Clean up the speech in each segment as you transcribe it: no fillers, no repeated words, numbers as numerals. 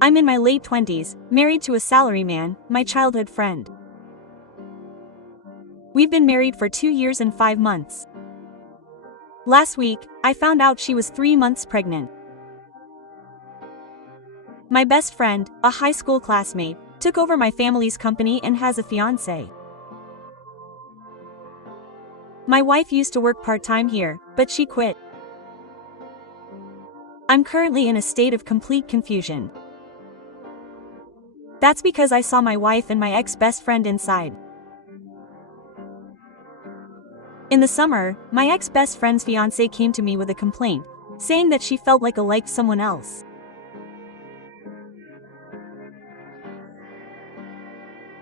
I'm in my late 20s, married to a salaryman, my childhood friend. We've been married for 2 years and 5 months. Last week, I found out she was 3 months pregnant. My best friend, a high school classmate, took over my family's company and has a fiancé. My wife used to work part-time here, but she quit. I'm currently in a state of complete confusion. That's because I saw my wife and my ex-best friend inside. In the summer, my ex-best friend's fiancé came to me with a complaint, saying that she felt like I liked someone else.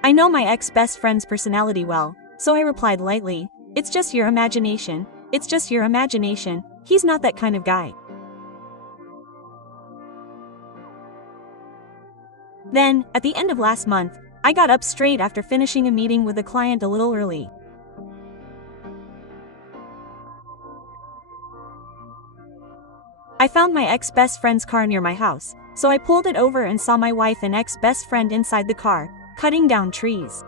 I know my ex-best friend's personality well, so I replied lightly, "It's just your imagination, it's just your imagination, he's not that kind of guy." Then, at the end of last month, I got up straight after finishing a meeting with a client a little early. I found my ex-best friend's car near my house, so I pulled it over and saw my wife and ex-best friend inside the car, cutting down trees.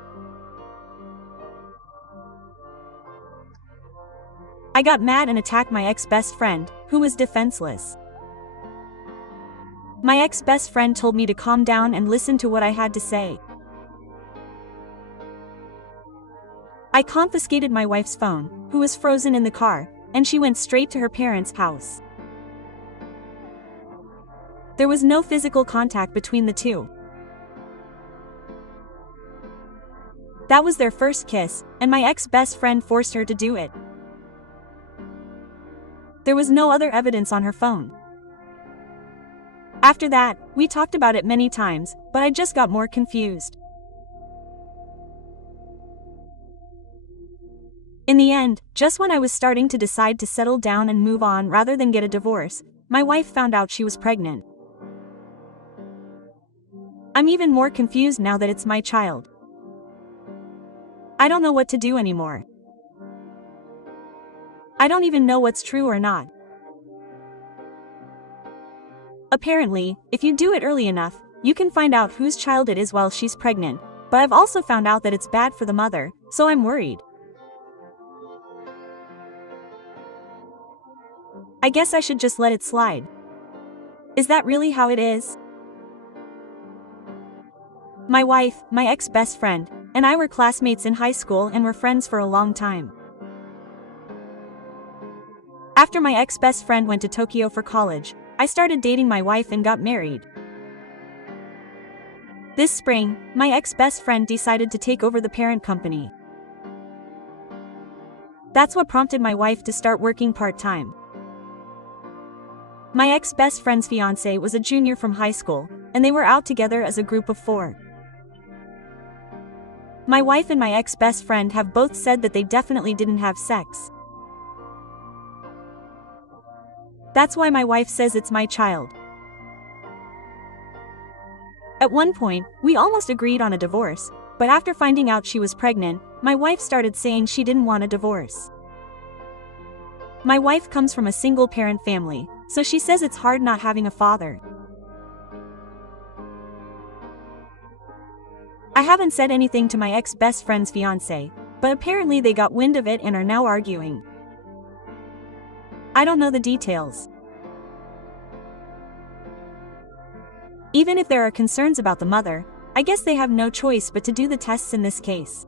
I got mad and attacked my ex-best friend, who was defenseless. My ex-best friend told me to calm down and listen to what I had to say. I confiscated my wife's phone, who was frozen in the car, and she went straight to her parents' house. There was no physical contact between the two. That was their first kiss, and my ex-best friend forced her to do it. There was no other evidence on her phone. After that, we talked about it many times, but I just got more confused. In the end, just when I was starting to decide to settle down and move on rather than get a divorce, my wife found out she was pregnant. I'm even more confused now that it's my child. I don't know what to do anymore. I don't even know what's true or not. Apparently, if you do it early enough, you can find out whose child it is while she's pregnant, but I've also found out that it's bad for the mother, so I'm worried. I guess I should just let it slide. Is that really how it is? My wife, my ex-best friend, and I were classmates in high school and were friends for a long time. After my ex-best friend went to Tokyo for college, I started dating my wife and got married. This spring, my ex-best friend decided to take over the parent company. That's what prompted my wife to start working part-time. My ex-best friend's fiancé was a junior from high school, and they were out together as a group of 4. My wife and my ex-best friend have both said that they definitely didn't have sex. That's why my wife says it's my child. At one point, we almost agreed on a divorce, but after finding out she was pregnant, my wife started saying she didn't want a divorce. My wife comes from a single-parent family, so she says it's hard not having a father. I haven't said anything to my ex-best friend's fiancé, but apparently they got wind of it and are now arguing. I don't know the details. Even if there are concerns about the mother, I guess they have no choice but to do the tests in this case.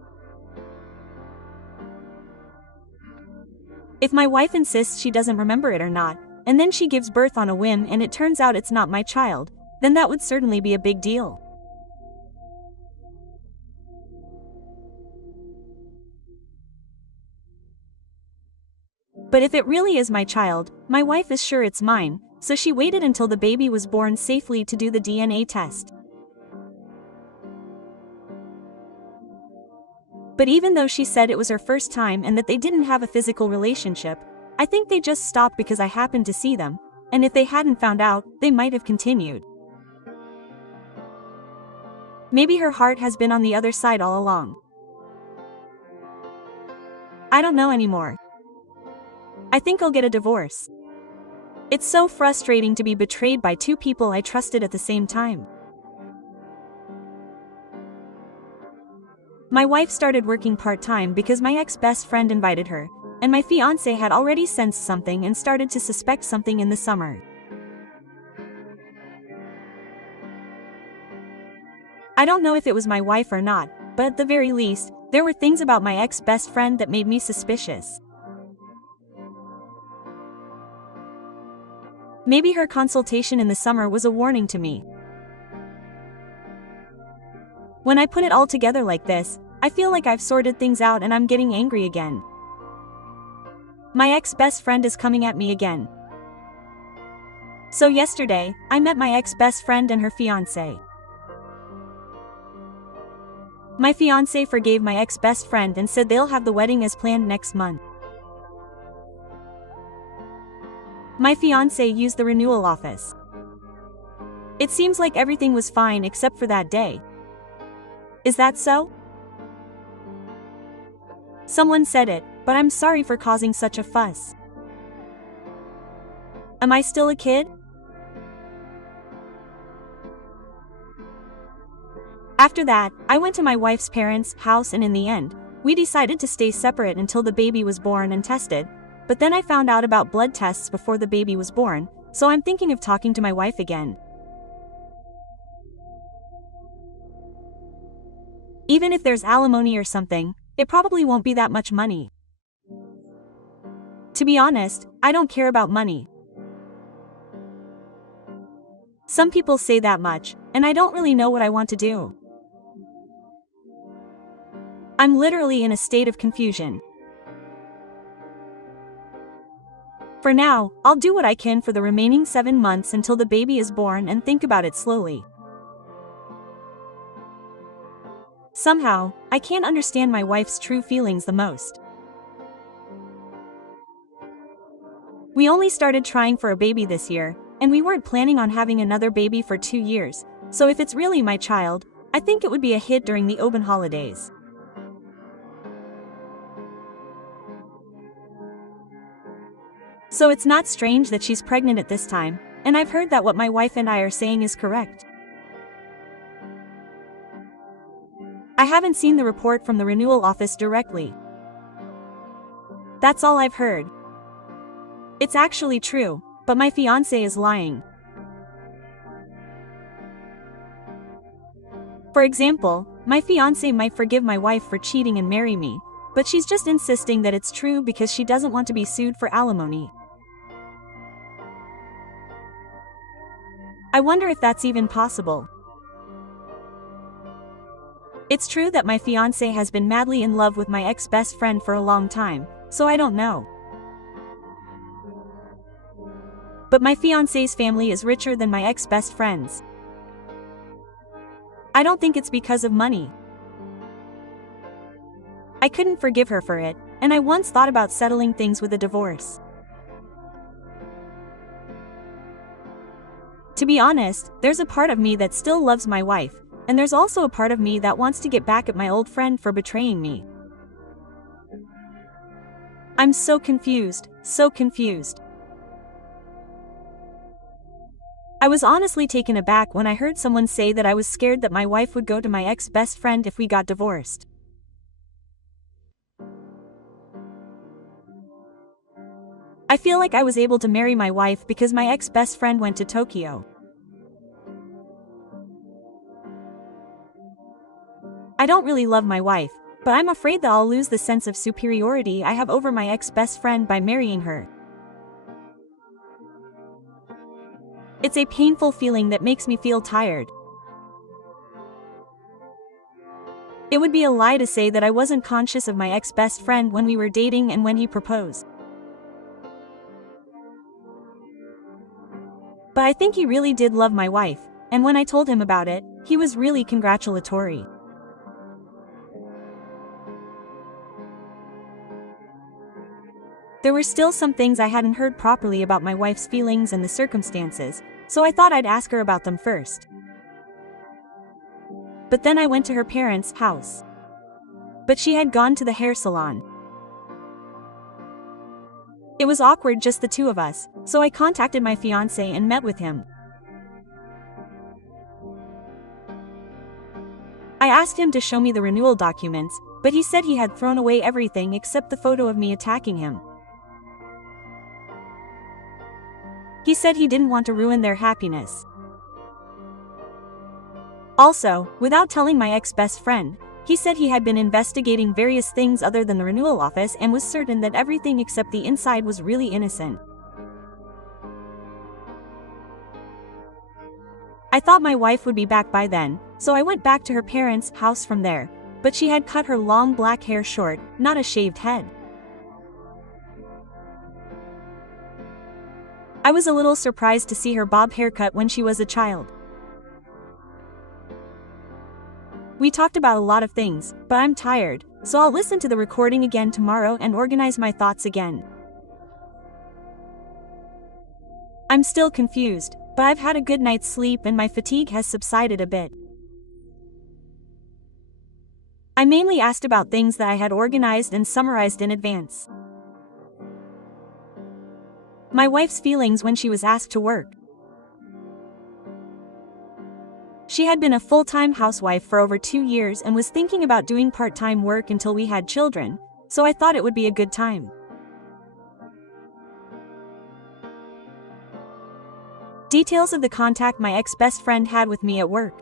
If my wife insists she doesn't remember it or not, and then she gives birth on a whim and it turns out it's not my child, then that would certainly be a big deal. But if it really is my child, my wife is sure it's mine, so she waited until the baby was born safely to do the DNA test. But even though she said it was her first time and that they didn't have a physical relationship, I think they just stopped because I happened to see them, and if they hadn't found out, they might have continued. Maybe her heart has been on the other side all along. I don't know anymore. I think I'll get a divorce. It's so frustrating to be betrayed by 2 people I trusted at the same time. My wife started working part-time because my ex-best friend invited her, and my fiancé had already sensed something and started to suspect something in the summer. I don't know if it was my wife or not, but at the very least, there were things about my ex-best friend that made me suspicious. Maybe her consultation in the summer was a warning to me. When I put it all together like this, I feel like I've sorted things out and I'm getting angry again. My ex-best friend is coming at me again. So yesterday, I met my ex-best friend and her fiancé. My fiancé forgave my ex-best friend and said they'll have the wedding as planned next month. My fiancé used the renewal office. It seems like everything was fine except for that day. Is that so? Someone said it, but I'm sorry for causing such a fuss. Am I still a kid? After that, I went to my wife's parents' house and in the end, we decided to stay separate until the baby was born and tested, but then I found out about blood tests before the baby was born, so I'm thinking of talking to my wife again. Even if there's alimony or something, it probably won't be that much money. To be honest, I don't care about money. Some people say that much, and I don't really know what I want to do. I'm literally in a state of confusion. For now, I'll do what I can for the remaining 7 months until the baby is born and think about it slowly. Somehow, I can't understand my wife's true feelings the most. We only started trying for a baby this year, and we weren't planning on having another baby for 2 years, so if it's really my child, I think it would be a hit during the open holidays. So it's not strange that she's pregnant at this time, and I've heard that what my wife and I are saying is correct. I haven't seen the report from the renewal office directly. That's all I've heard. It's actually true, but my fiancé is lying. For example, my fiancé might forgive my wife for cheating and marry me, but she's just insisting that it's true because she doesn't want to be sued for alimony. I wonder if that's even possible. It's true that my fiancé has been madly in love with my ex-best friend for a long time, so I don't know. But my fiancé's family is richer than my ex-best friend's. I don't think it's because of money. I couldn't forgive her for it, and I once thought about settling things with a divorce. To be honest, there's a part of me that still loves my wife, and there's also a part of me that wants to get back at my old friend for betraying me. I'm so confused, so confused. I was honestly taken aback when I heard someone say that I was scared that my wife would go to my ex-best friend if we got divorced. I feel like I was able to marry my wife because my ex-best friend went to Tokyo. I don't really love my wife, but I'm afraid that I'll lose the sense of superiority I have over my ex-best friend by marrying her. It's a painful feeling that makes me feel tired. It would be a lie to say that I wasn't conscious of my ex-best friend when we were dating and when he proposed. But I think he really did love my wife, and when I told him about it, he was really congratulatory. There were still some things I hadn't heard properly about my wife's feelings and the circumstances, so I thought I'd ask her about them first. But then I went to her parents' house. But she had gone to the hair salon. It was awkward just the two of us, so I contacted my fiancé and met with him. I asked him to show me the renewal documents, but he said he had thrown away everything except the photo of me attacking him. He said he didn't want to ruin their happiness. Also, without telling my ex-best friend, he said he had been investigating various things other than the renewal office and was certain that everything except the inside was really innocent. I thought my wife would be back by then, so I went back to her parents' house from there, but she had cut her long black hair short, not a shaved head. I was a little surprised to see her bob haircut when she was a child. We talked about a lot of things, but I'm tired, so I'll listen to the recording again tomorrow and organize my thoughts again. I'm still confused, but I've had a good night's sleep and my fatigue has subsided a bit. I mainly asked about things that I had organized and summarized in advance. My wife's feelings when she was asked to work. She had been a full-time housewife for over 2 years and was thinking about doing part-time work until we had children, so I thought it would be a good time. Details of the contact my ex-best friend had with me at work.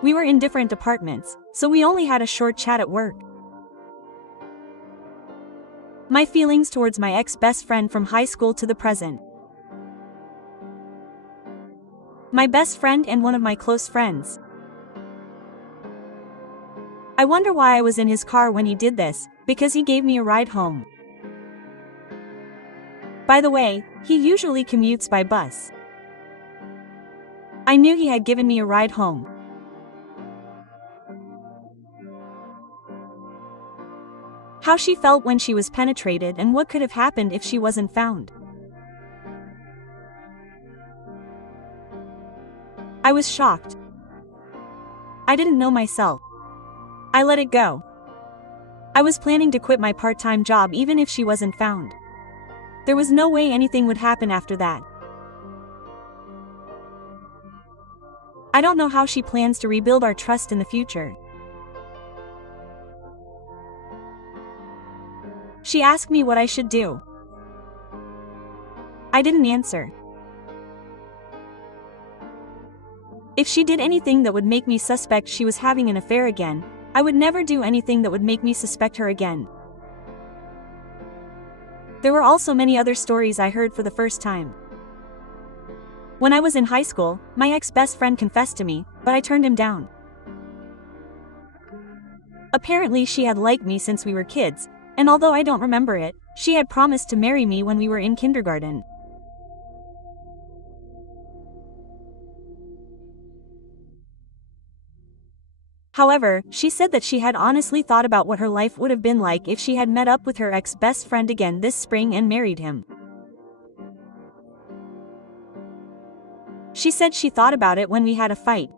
We were in different departments, so we only had a short chat at work. My feelings towards my ex-best friend from high school to the present. My best friend and one of my close friends. I wonder why I was in his car when he did this, because he gave me a ride home. By the way, he usually commutes by bus. I knew he had given me a ride home. How she felt when she was penetrated and what could have happened if she wasn't found. I was shocked. I didn't know myself. I let it go. I was planning to quit my part-time job even if she wasn't found. There was no way anything would happen after that. I don't know how she plans to rebuild our trust in the future. She asked me what I should do. I didn't answer. If she did anything that would make me suspect she was having an affair again, I would never do anything that would make me suspect her again. There were also many other stories I heard for the first time. When I was in high school, my ex-best friend confessed to me, but I turned him down. Apparently she had liked me since we were kids, and although I don't remember it, she had promised to marry me when we were in kindergarten. However, she said that she had honestly thought about what her life would have been like if she had met up with her ex-best friend again this spring and married him. She said she thought about it when we had a fight.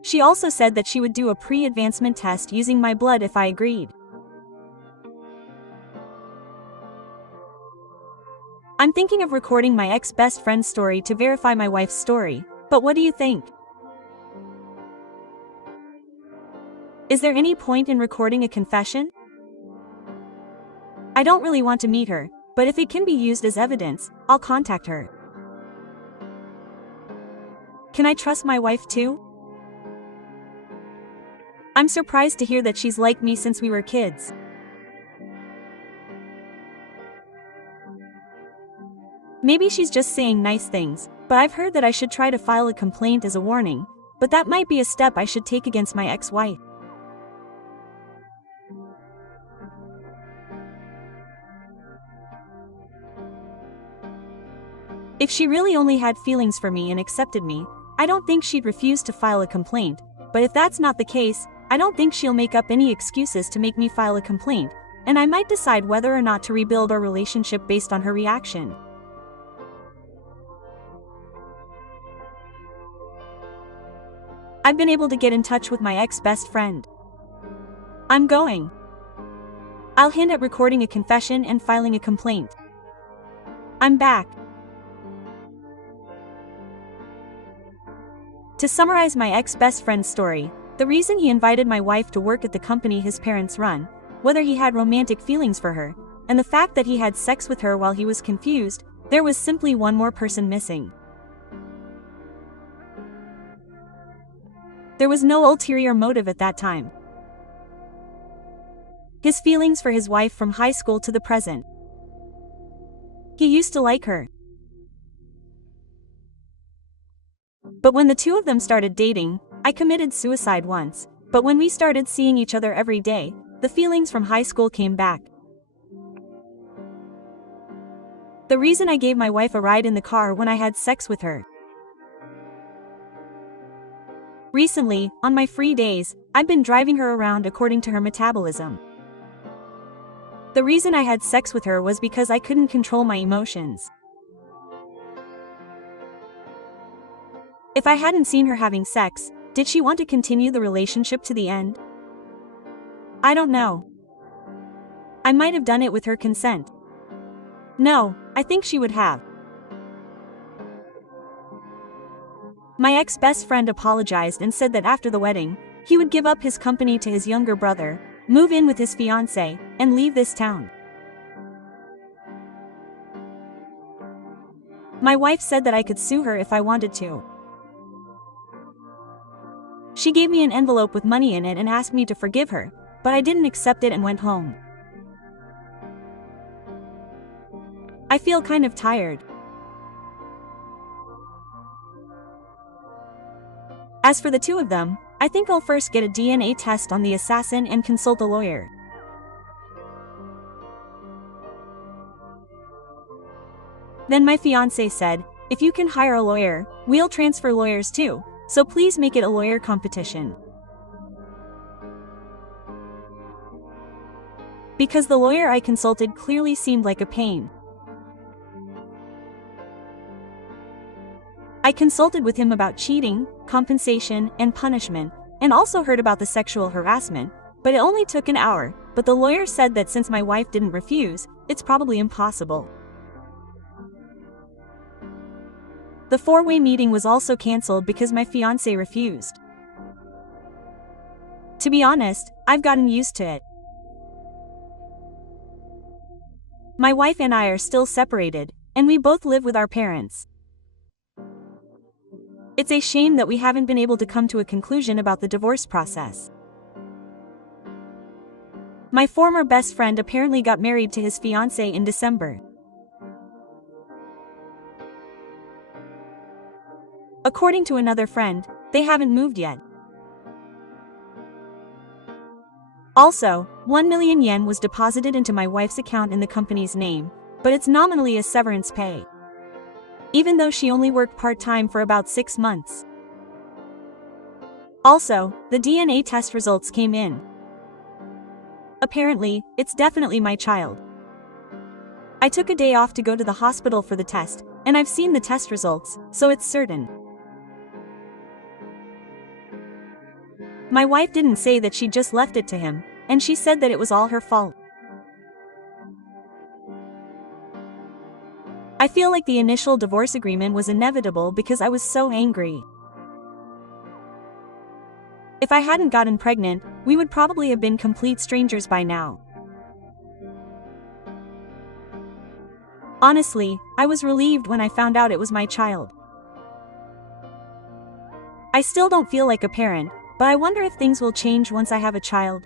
She also said that she would do a pre-advancement test using my blood if I agreed. I'm thinking of recording my ex-best friend's story to verify my wife's story, but what do you think? Is there any point in recording a confession? I don't really want to meet her, but if it can be used as evidence, I'll contact her. Can I trust my wife too? I'm surprised to hear that she's liked me since we were kids. Maybe she's just saying nice things, but I've heard that I should try to file a complaint as a warning, but that might be a step I should take against my ex-wife. If she really only had feelings for me and accepted me, I don't think she'd refuse to file a complaint, but if that's not the case, I don't think she'll make up any excuses to make me file a complaint, and I might decide whether or not to rebuild our relationship based on her reaction. I've been able to get in touch with my ex-best friend. I'm going. I'll hint at recording a confession and filing a complaint. I'm back. To summarize my ex-best friend's story, the reason he invited my wife to work at the company his parents run, whether he had romantic feelings for her, and the fact that he had sex with her while he was confused, there was simply one more person missing. There was no ulterior motive at that time. His feelings for his wife from high school to the present. He used to like her. But when the two of them started dating, I committed suicide once, but when we started seeing each other every day, the feelings from high school came back. The reason I gave my wife a ride in the car when I had sex with her. Recently, on my free days, I've been driving her around according to her metabolism. The reason I had sex with her was because I couldn't control my emotions. If I hadn't seen her having sex, did she want to continue the relationship to the end? I don't know. I might have done it with her consent. No, I think she would have. My ex-best friend apologized and said that after the wedding, he would give up his company to his younger brother, move in with his fiancée, and leave this town. My wife said that I could sue her if I wanted to. She gave me an envelope with money in it and asked me to forgive her, but I didn't accept it and went home. I feel kind of tired. As for the two of them, I think I'll first get a DNA test on the assassin and consult a lawyer. Then my fiancé said, if you can hire a lawyer, we'll transfer lawyers too, so please make it a lawyer competition. Because the lawyer I consulted clearly seemed like a pain. I consulted with him about cheating, compensation, and punishment, and also heard about the sexual harassment, but it only took an hour, but the lawyer said that since my wife didn't refuse, it's probably impossible. The four-way meeting was also cancelled because my fiancé refused. To be honest, I've gotten used to it. My wife and I are still separated, and we both live with our parents. It's a shame that we haven't been able to come to a conclusion about the divorce process. My former best friend apparently got married to his fiancée in December. According to another friend, they haven't moved yet. Also, 1 million yen was deposited into my wife's account in the company's name, but it's nominally as severance pay. Even though she only worked part-time for about 6 months. Also, the DNA test results came in. Apparently, it's definitely my child. I took a day off to go to the hospital for the test, and I've seen the test results, so it's certain. My wife didn't say that she just left it to him, and she said that it was all her fault. I feel like the initial divorce agreement was inevitable because I was so angry. If I hadn't gotten pregnant, we would probably have been complete strangers by now. Honestly, I was relieved when I found out it was my child. I still don't feel like a parent, but I wonder if things will change once I have a child.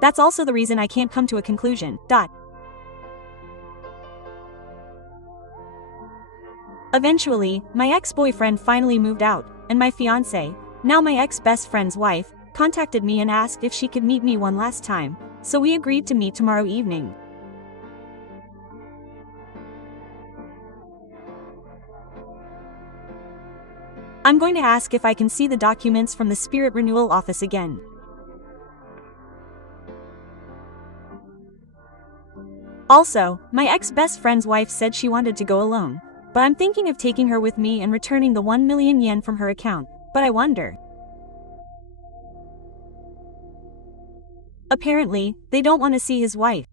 That's also the reason I can't come to a conclusion. Eventually, my ex-boyfriend finally moved out, and my fiancé, now my ex-best friend's wife, contacted me and asked if she could meet me one last time, so we agreed to meet tomorrow evening. I'm going to ask if I can see the documents from the Spirit Renewal Office again. Also, my ex-best friend's wife said she wanted to go alone, but I'm thinking of taking her with me and returning the 1 million yen from her account, but I wonder. Apparently, they don't want to see his wife.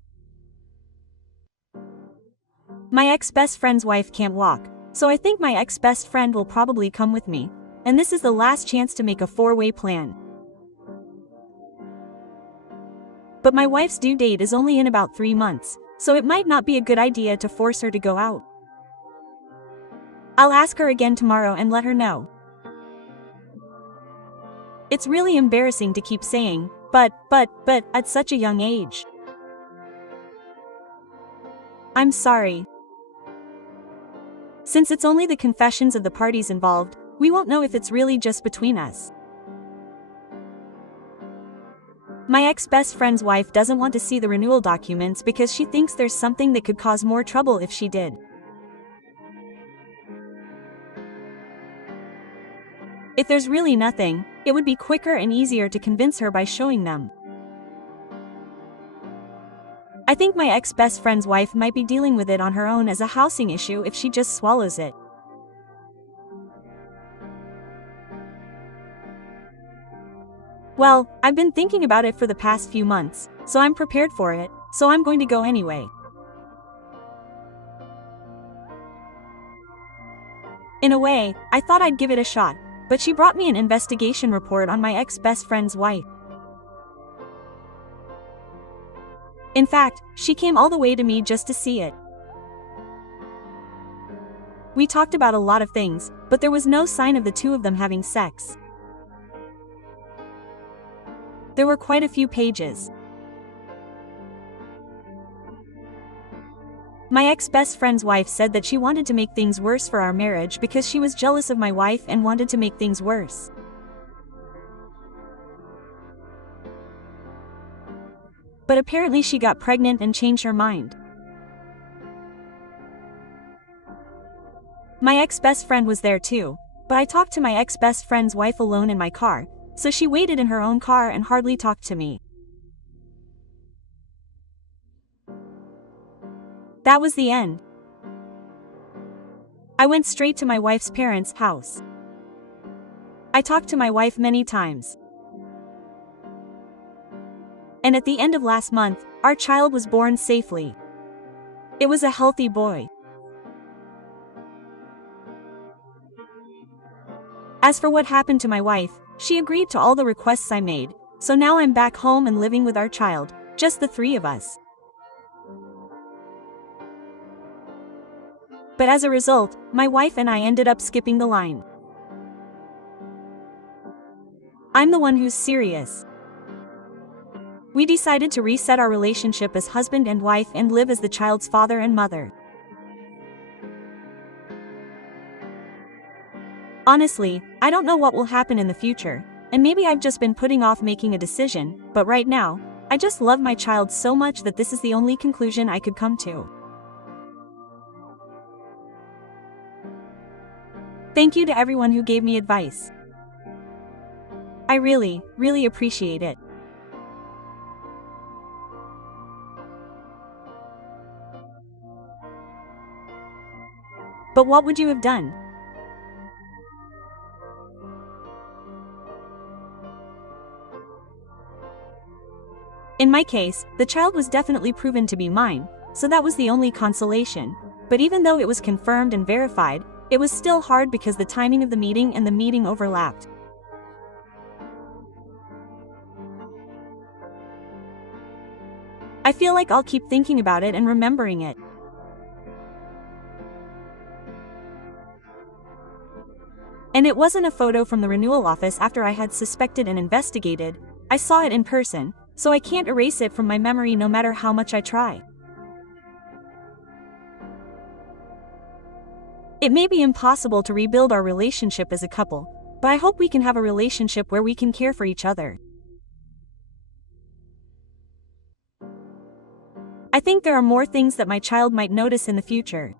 My ex-best friend's wife can't walk, so I think my ex-best friend will probably come with me, and this is the last chance to make a four-way plan. But my wife's due date is only in about 3 months, so it might not be a good idea to force her to go out. I'll ask her again tomorrow and let her know. It's really embarrassing to keep saying, but, at such a young age. I'm sorry. Since it's only the confessions of the parties involved, we won't know if it's really just between us. My ex-best friend's wife doesn't want to see the renewal documents because she thinks there's something that could cause more trouble if she did. If there's really nothing, it would be quicker and easier to convince her by showing them. I think my ex-best friend's wife might be dealing with it on her own as a housing issue if she just swallows it. Well, I've been thinking about it for the past few months, so I'm prepared for it, so I'm going to go anyway. In a way, I thought I'd give it a shot, but she brought me an investigation report on my ex-best friend's wife. In fact, she came all the way to me just to see it. We talked about a lot of things, but there was no sign of the two of them having sex. There were quite a few pages. My ex-best friend's wife said that she wanted to make things worse for our marriage because she was jealous of my wife and wanted to make things worse. But apparently she got pregnant and changed her mind. My ex-best friend was there too, but I talked to my ex-best friend's wife alone in my car, so she waited in her own car and hardly talked to me. That was the end. I went straight to my wife's parents' house. I talked to my wife many times. And at the end of last month, our child was born safely. It was a healthy boy. As for what happened to my wife, she agreed to all the requests I made, so now I'm back home and living with our child, just the three of us. But as a result, my wife and I ended up skipping the line. I'm the one who's serious. We decided to reset our relationship as husband and wife and live as the child's father and mother. Honestly, I don't know what will happen in the future, and maybe I've just been putting off making a decision, but right now, I just love my child so much that this is the only conclusion I could come to. Thank you to everyone who gave me advice. I really, really appreciate it. But what would you have done? In my case, the child was definitely proven to be mine, so that was the only consolation. But even though it was confirmed and verified, it was still hard because the timing of the meeting and the meeting overlapped. I feel like I'll keep thinking about it and remembering it. And it wasn't a photo from the renewal office after I had suspected and investigated. I saw it in person, so I can't erase it from my memory no matter how much I try. It may be impossible to rebuild our relationship as a couple, but I hope we can have a relationship where we can care for each other. I think there are more things that my child might notice in the future.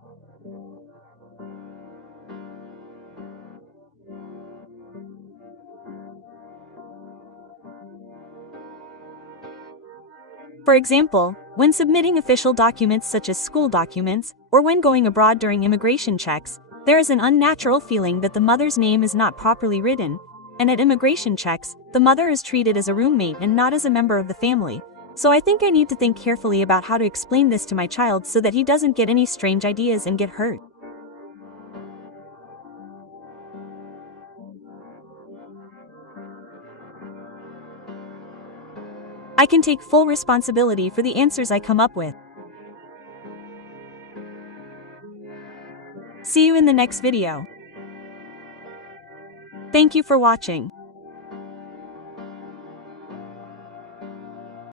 For example, when submitting official documents such as school documents, or when going abroad during immigration checks, there is an unnatural feeling that the mother's name is not properly written, and at immigration checks, the mother is treated as a roommate and not as a member of the family. So I think I need to think carefully about how to explain this to my child so that he doesn't get any strange ideas and get hurt. I can take full responsibility for the answers I come up with. See you in the next video. Thank you for watching.